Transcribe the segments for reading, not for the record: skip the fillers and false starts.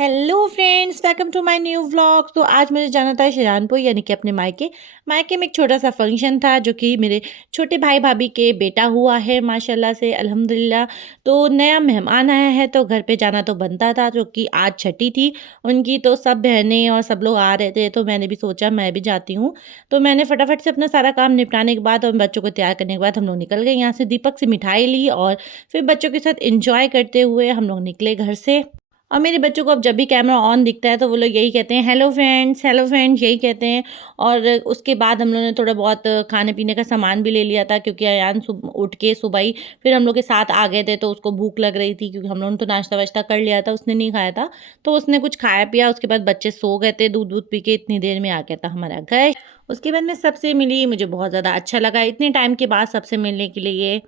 Hello friends, welcome to my new vlog. तो आज मुझे जाना था शिरानपुर यानी कि अपने मायके। मायके में एक छोटा सा फंक्शन था जो कि मेरे छोटे भाई भाभी के बेटा हुआ है माशाल्लाह से अल्हम्दुलिल्लाह। तो नया मेहमान आया है तो घर पे जाना तो बनता था, जो कि आज छठी थी उनकी। तो सब बहनें और सब लोग आ रहे थे तो मैंने भी सोचा मैं भी जाती हूँ। तो मैंने फटाफट से अपना सारा काम निपटाने के बाद और बच्चों को तैयार करने के बाद हम लोग निकल गए यहाँ से। दीपक से मिठाई ली और फिर बच्चों के साथ इंजॉय करते हुए हम लोग निकले घर से। और मेरे बच्चों को अब जब भी कैमरा ऑन दिखता है तो वो लोग यही कहते हैं, हेलो फ्रेंड्स यही कहते हैं। और उसके बाद हम लोगों ने थोड़ा बहुत खाने पीने का सामान भी ले लिया था, क्योंकि अयान उठ के सुबह ही फिर हम लोग के साथ आ गए थे तो उसको भूख लग रही थी, क्योंकि हम लोगों ने तो नाश्ता वाश्ता कर लिया था, उसने नहीं खाया था। तो उसने कुछ खाया पिया, उसके बाद बच्चे सो गए थे, दूध दूध पी के इतनी देर में आ गया था हमारा घर। उसके बाद मैं सबसे मिली, मुझे बहुत ज़्यादा अच्छा लगा इतने टाइम के बाद सबसे मिलने के लिए।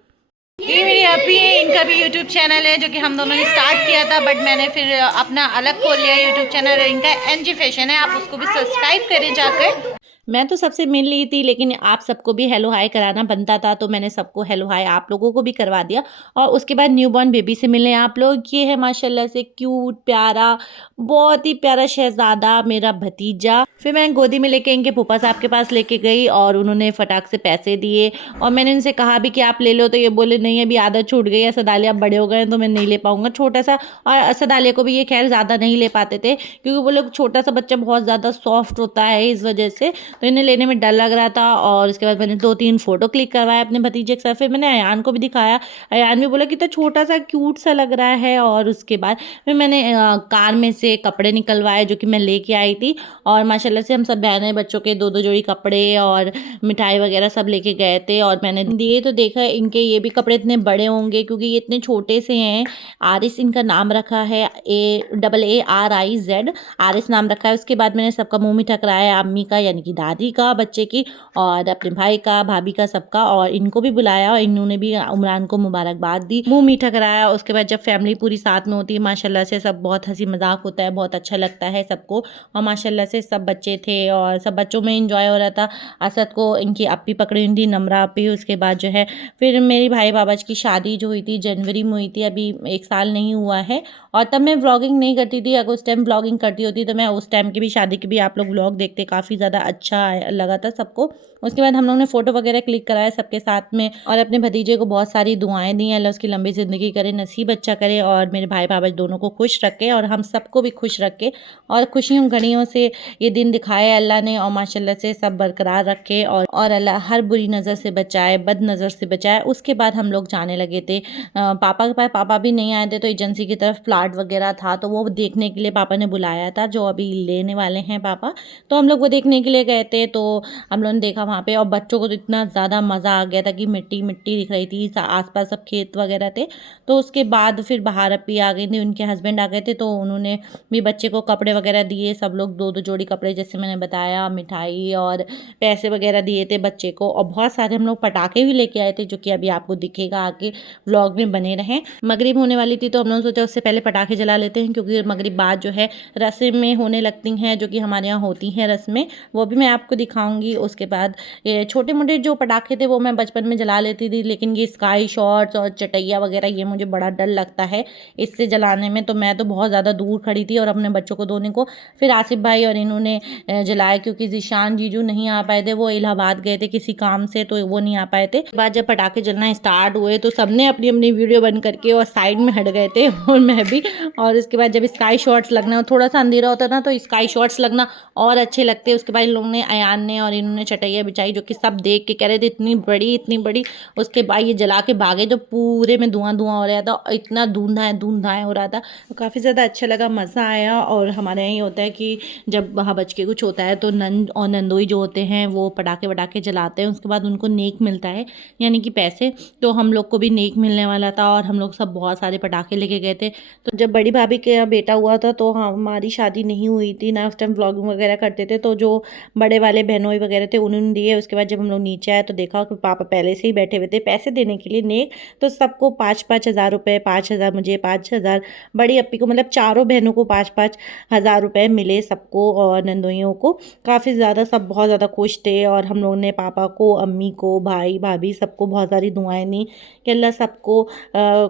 ये मेरी अपी है, इनका भी यूट्यूब चैनल है जो कि हम दोनों ने स्टार्ट किया था, बट मैंने फिर अपना अलग खोल लिया यूट्यूब चैनल। इनका एनजी फैशन है, आप उसको भी सब्सक्राइब करें जाकर। मैं तो सबसे मिल ली थी, लेकिन आप सबको भी हेलो हाय कराना बनता था, तो मैंने सबको हेलो हाय आप लोगों को भी करवा दिया। और उसके बाद न्यूबॉर्न बेबी से मिले आप लोग। ये है माशाल्लाह से क्यूट प्यारा, बहुत ही प्यारा शहजादा मेरा भतीजा। फिर मैं गोदी में लेके इनके फूफा साहब के पास लेके गई और उन्होंने फटाक से पैसे दिए। और मैंने उनसे कहा भी कि आप ले लो, तो ये बोले नहीं अभी आदत छूट गई है, असद आप बड़े हो गए हैं तो मैं नहीं ले पाऊंगा छोटा सा। और असद को भी ये खैर ज़्यादा नहीं ले पाते थे, क्योंकि वो लोग छोटा सा बच्चा बहुत ज़्यादा सॉफ्ट होता है, इस वजह से तो इन्हें लेने में डर लग रहा था। और उसके बाद मैंने 2-3 फ़ोटो क्लिक करवाए अपने भतीजे के साथ। फिर मैंने अयान को भी दिखाया, अयान भी बोला कि तो छोटा सा क्यूट सा लग रहा है। और उसके बाद फिर मैंने कार में से कपड़े निकलवाए जो कि मैं लेके आई थी। और माशाल्लाह से हम सब बहनें बच्चों के 2-2 जोड़ी कपड़े और मिठाई वगैरह सब लेके गए थे और मैंने दिए। तो देखा इनके ये भी कपड़े इतने बड़े होंगे, क्योंकि ये इतने छोटे से हैं। आरिस इनका नाम रखा है, AARIZ आरिस नाम रखा है। उसके बाद मैंने सबका मुंह मीठा कराया, अम्मी का यानी कि दादी का, बच्चे की, और अपने भाई का, भाभी का, सबका। और इनको भी बुलाया और इन्होंने भी उमरान को मुबारकबाद दी, मुंह मीठा कराया। उसके बाद जब फैमिली पूरी साथ में होती है माशाल्लाह से सब बहुत हंसी मजाक होता है, बहुत अच्छा लगता है सबको। और माशाल्लाह से सब बच्चे थे और सब बच्चों में इंजॉय हो रहा था। असद को इनकी अप्पी पकड़ी हुई थी, नमरा अप्पी। उसके बाद जो है फिर मेरी भाई बाबाज की शादी जो हुई थी जनवरी में हुई थी, अभी 1 साल नहीं हुआ है। और तब मैं व्लॉगिंग नहीं करती थी, अगर उस टाइम व्लॉगिंग करती होती तो मैं उस टाइम की भी शादी की भी आप लोग व्लॉग देखते, काफ़ी ज़्यादा अच्छा लगा था सबको। उसके बाद हम लोग ने फ़ोटो वगैरह क्लिक कराया सबके साथ में और अपने भतीजे को बहुत सारी दुआएं दी, अल्लाह उसकी लंबी ज़िंदगी करे, नसीब अच्छा करे और मेरे भाई बाबाज दोनों को खुश रखे और हम सबको भी खुश रखे। और खुशियों घड़ियों से ये दिन दिखाया अल्लाह ने, और माशाल्लाह से सब बरकरार रखे और अल्लाह हर बुरी नज़र से बचाए, बद नज़र से बचाए। उसके बाद हम लोग जाने लगे थे पापा के पास। पापा भी नहीं आए थे तो एजेंसी की तरफ प्लाट वगैरह था, तो वो देखने के लिए पापा ने बुलाया था, जो अभी लेने वाले हैं पापा। तो हम लोग वो देखने के लिए गए थे। तो हम लोगों ने देखा वहाँ पे, और बच्चों को तो इतना ज़्यादा मज़ा आ गया था कि मिट्टी मिट्टी दिख रही थी, आसपास सब खेत वगैरह थे। तो उसके बाद फिर बाहर अपी आ गई थी, उनके हस्बैंड आ गए थे, तो उन्होंने भी बच्चे को कपड़े वगैरह दिए। सब लोग 2-2 जोड़ी कपड़े जैसे मैंने बताया, मिठाई और पैसे वगैरह दिए थे बच्चे को। और बहुत सारे हम लोग पटाखे भी लेके आए थे, जो कि अभी आपको दिखेगा आगे व्लॉग में बने रहें। मगरिब होने वाली थी तो हम लोगों ने सोचा उससे पहले पटाखे जला लेते हैं, क्योंकि मगरिब बाद जो है रस्में होने लगती हैं, जो कि हमारे यहाँ होती हैं रस्में, वो भी मैं आपको दिखाऊंगी। उसके बाद ये छोटे मोटे जो पटाखे थे वो मैं बचपन में जला लेती थी, लेकिन ये स्काई शॉट्स और चटैया वगैरह ये मुझे बड़ा डर लगता है इससे जलाने में, तो मैं तो बहुत ज़्यादा दूर खड़ी थी और अपने बच्चों को दोनों को फिर आसिफ भाई और इन्होंने जलाए, क्योंकि जीशान जीजू नहीं आ पाए थे, वो इलाहाबाद गए थे किसी काम से, तो वो नहीं आ पाए थे। बाद जब पटाखे जलना स्टार्ट हुए तो सबने अपनी अपनी वीडियो बंद करके और साइड में हट गए थे और मैं भी। और उसके बाद जब स्काई शॉट्स लगना, थोड़ा सा अंधेरा होता ना, तो स्काई शॉट्स लगना और अच्छे लगते। उसके बाद इन लोगों ने, अयान ने और इन्होंने चटैया बिछाई, जो कि सब देख के कह रहे थे इतनी बड़ी इतनी बड़ी। उसके बाद ये जला के भागे तो पूरे में धुआं धुआं हो रहा था, इतना धूंधाएं हो रहा था। तो काफ़ी ज़्यादा अच्छा लगा, मज़ा आया। और हमारे यहाँ ये होता है कि जब वहाँ बच के कुछ होता है तो नंद और नंदोई जो होते हैं वो पटाखे वटाखे जलाते हैं, उसके बाद उनको नेक मिलता है यानी कि पैसे। तो हम लोग को भी नेक मिलने वाला था और हम लोग सब बहुत सारे पटाखे लेके गए थे। तो जब बड़ी भाभी के यहाँ बेटा हुआ था तो हमारी शादी नहीं हुई थी ना, उस टाइम व्लॉगिंग वगैरह करते थे, तो जो बड़े बड़े वाले बहनोई वगैरह थे उन्होंने दिए। उसके बाद जब हम लोग नीचे आए तो देखा कि पापा पहले से ही बैठे हुए थे पैसे देने के लिए नेक, तो सबको 5-5 हज़ार रुपये, 5 हज़ार मुझे, 5 हज़ार बड़ी अप्पी को, मतलब चारों बहनों को 5-5 हज़ार रुपये मिले सबको और नंदोइयों को। काफ़ी ज़्यादा सब बहुत ज़्यादा खुश थे और हम लोगों ने पापा को, अम्मी को, भाई भाभी सबको बहुत सारी दुआएं दी कि अल्लाह सबको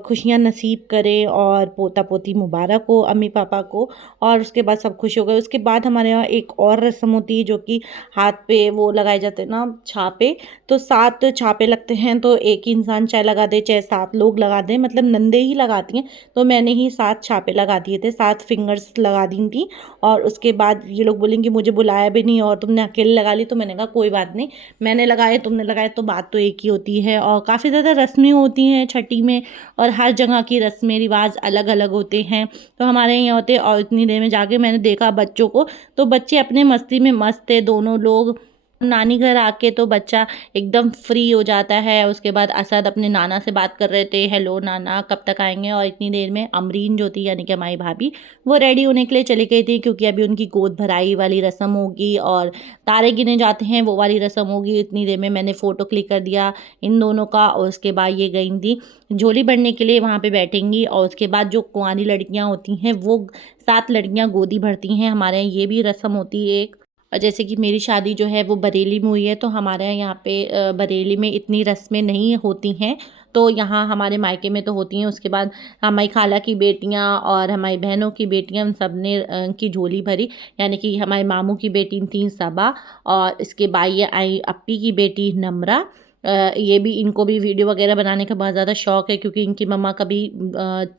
खुशियाँ नसीब करे और पोता पोती मुबारक हो अम्मी पापा को। और उसके बाद सब खुश हो गए। उसके बाद हमारे यहाँ एक और रस्म होती है जो कि हाथ पे वो लगाए जाते हैं ना छापे, तो 7 छापे लगते हैं। तो एक ही इंसान चाहे लगा दे चाहे 7 लोग लगा दें, मतलब नंदे ही लगाती हैं। तो मैंने ही 7 छापे लगा दिए थे, 7 फिंगर्स लगा दी थी। और उसके बाद ये लोग बोलेंगे मुझे बुलाया भी नहीं और तुमने अकेले लगा ली। तो मैंने कहा कोई बात नहीं, मैंने लगाए तुमने लगाए तो बात तो एक ही होती है। और काफ़ी ज़्यादा रस्में होती हैं छठी में और हर जगह की रस्में रिवाज अलग अलग होते हैं। तो हमारे यहाँ होते और इतनी देर में जाके मैंने देखा बच्चों को, तो बच्चे अपने मस्ती में मस्त थे दोनों लोग। नानी घर आके तो बच्चा एकदम फ्री हो जाता है। उसके बाद असद अपने नाना से बात कर रहे थे, हेलो नाना कब तक आएंगे। और इतनी देर में अमरीन जो थी यानी कि हमारी भाभी, वो रेडी होने के लिए चली गई थी क्योंकि अभी उनकी गोद भराई वाली रस्म होगी और तारे गिने जाते हैं वो वाली रस्म होगी। इतनी देर में मैंने फ़ोटो क्लिक कर दिया इन दोनों का और उसके बाद ये गई थी झोली भरने के लिए, वहाँ पे बैठेंगी। और उसके बाद जो कुंवारी लड़कियाँ होती हैं वो 7 लड़कियाँ गोदी भरती हैं। हमारे यहाँ ये भी रस्म होती है एक। और जैसे कि मेरी शादी जो है वो बरेली में हुई है, तो हमारे यहाँ पे बरेली में इतनी रस्में नहीं होती हैं, तो यहाँ हमारे मायके में तो होती हैं। उसके बाद हमारी खाला की बेटियाँ और हमारी बहनों की बेटियाँ उन सब ने की झोली भरी, यानी कि हमारे मामू की बेटी थी सबा और इसके बाद ये आई अप्पी की बेटी नम्रा। ये भी, इनको भी वीडियो वगैरह बनाने का बहुत ज़्यादा शौक है क्योंकि इनकी मम्मा का भी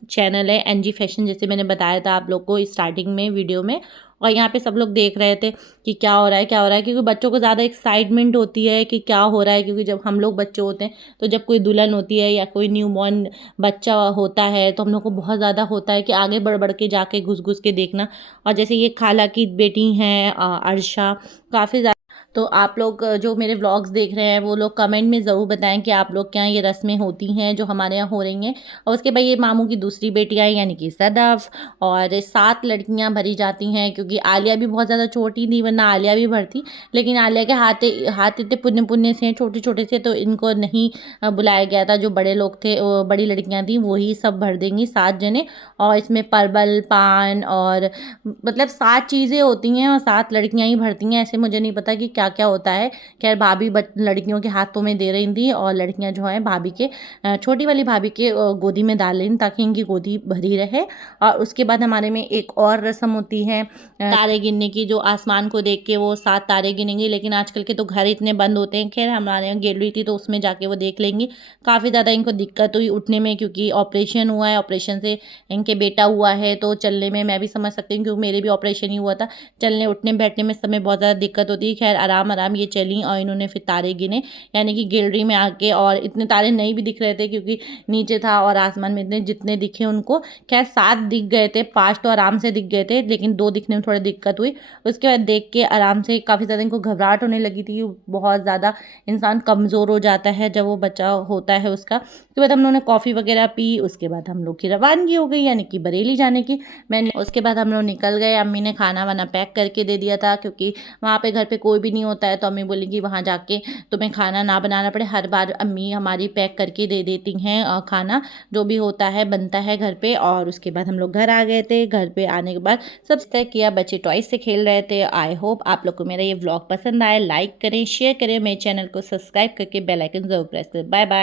चैनल है एनजी फैशन, जैसे मैंने बताया था आप लोग को स्टार्टिंग में वीडियो में। और यहाँ पे सब लोग देख रहे थे कि क्या हो रहा है क्या हो रहा है, क्योंकि बच्चों को ज़्यादा एक्साइटमेंट होती है कि क्या हो रहा है। क्योंकि जब हम लोग बच्चे होते हैं तो जब कोई दुल्हन होती है या कोई न्यू बॉर्न बच्चा होता है तो हम लोग को बहुत ज़्यादा होता है कि आगे बढ़ बढ़ के जाके घुस घुस के देखना। और जैसे ये खाला की बेटी हैं अर्शा, काफ़ी ज़्यादा। तो आप लोग जो मेरे व्लॉग्स देख रहे हैं वो लोग कमेंट में ज़रूर बताएं कि आप लोग के यहाँ ये रस्में होती हैं जो हमारे यहाँ हो रही हैं। और उसके बाद ये मामू की दूसरी बेटी आई यानी कि सदफ, और 7 लड़कियां भरी जाती हैं क्योंकि आलिया भी बहुत ज़्यादा छोटी थी, वरना आलिया भी भरती। लेकिन आलिया के हाथ इतने पुण्य पुण्य से हैं, छोटे छोटे से, तो इनको नहीं बुलाया गया था। जो बड़े लोग थे, बड़ी लड़कियाँ थी, वही सब भर देंगी 7 जने। और इसमें परवल, पान और मतलब 7 चीज़ें होती हैं और 7 लड़कियाँ ही भरती हैं। ऐसे मुझे नहीं पता कि क्या क्या होता है। खैर भाभी लड़कियों के हाथों में दे रही थी और लड़कियां जो हैं भाभी के, छोटी वाली भाभी के गोदी में डाल रही ताकि इनकी गोदी भरी रहे। और उसके बाद हमारे में एक और रस्म होती है तारे गिनने की, जो आसमान को देख के वो 7 तारे गिनेंगे। लेकिन आजकल के तो घर इतने बंद होते हैं। खैर हमारे यहाँ गैलरी थी तो उसमें जाके वो देख लेंगी। काफ़ी ज़्यादा इनको दिक्कत हुई उठने में क्योंकि ऑपरेशन हुआ है, ऑपरेशन से इनके बेटा हुआ है, तो चलने में मैं भी समझ सकती हूँ क्योंकि मेरे भी ऑपरेशन ही हुआ था। चलने उठने बैठने में समय बहुत ज़्यादा दिक्कत होती है। खैर आराम आराम ये चली और इन्होंने फिर तारे गिने यानी कि गैलरी में आके। और इतने तारे नहीं भी दिख रहे थे क्योंकि नीचे था और आसमान में इतने जितने दिखे उनको, खैर 7 दिख गए थे, 5 तो आराम से दिख गए थे लेकिन 2 दिखने में थोड़ी दिक्कत हुई। उसके बाद देख के आराम से काफ़ी ज़्यादा इनको घबराहट होने लगी थी। बहुत ज़्यादा इंसान कमज़ोर हो जाता है जब वो बच्चा होता है उसका। उसके बाद हम लोगों ने कॉफ़ी वगैरह पी। उसके बाद हम लोग की रवानगी हो गई यानी कि बरेली जाने की। मैंने उसके बाद हम लोग निकल गए। अम्मी ने खाना वाना पैक करके दे दिया था क्योंकि वहाँ पे घर पे कोई भी नहीं होता है, तो अम्मी बोली कि वहाँ जाके तुम्हें खाना ना बनाना पड़े। हर बार अम्मी हमारी पैक करके दे देती हैं खाना जो भी होता है बनता है घर पे। और उसके बाद हम लोग घर आ गए थे। घर पे आने के बाद सब तय किया, बच्चे टॉयज से खेल रहे थे। आई होप आप लोग को मेरा ये व्लॉग पसंद आए। लाइक करें, शेयर करें, मेरे चैनल को सब्सक्राइब करके बेल आइकन जरूर प्रेस करें। Bye bye.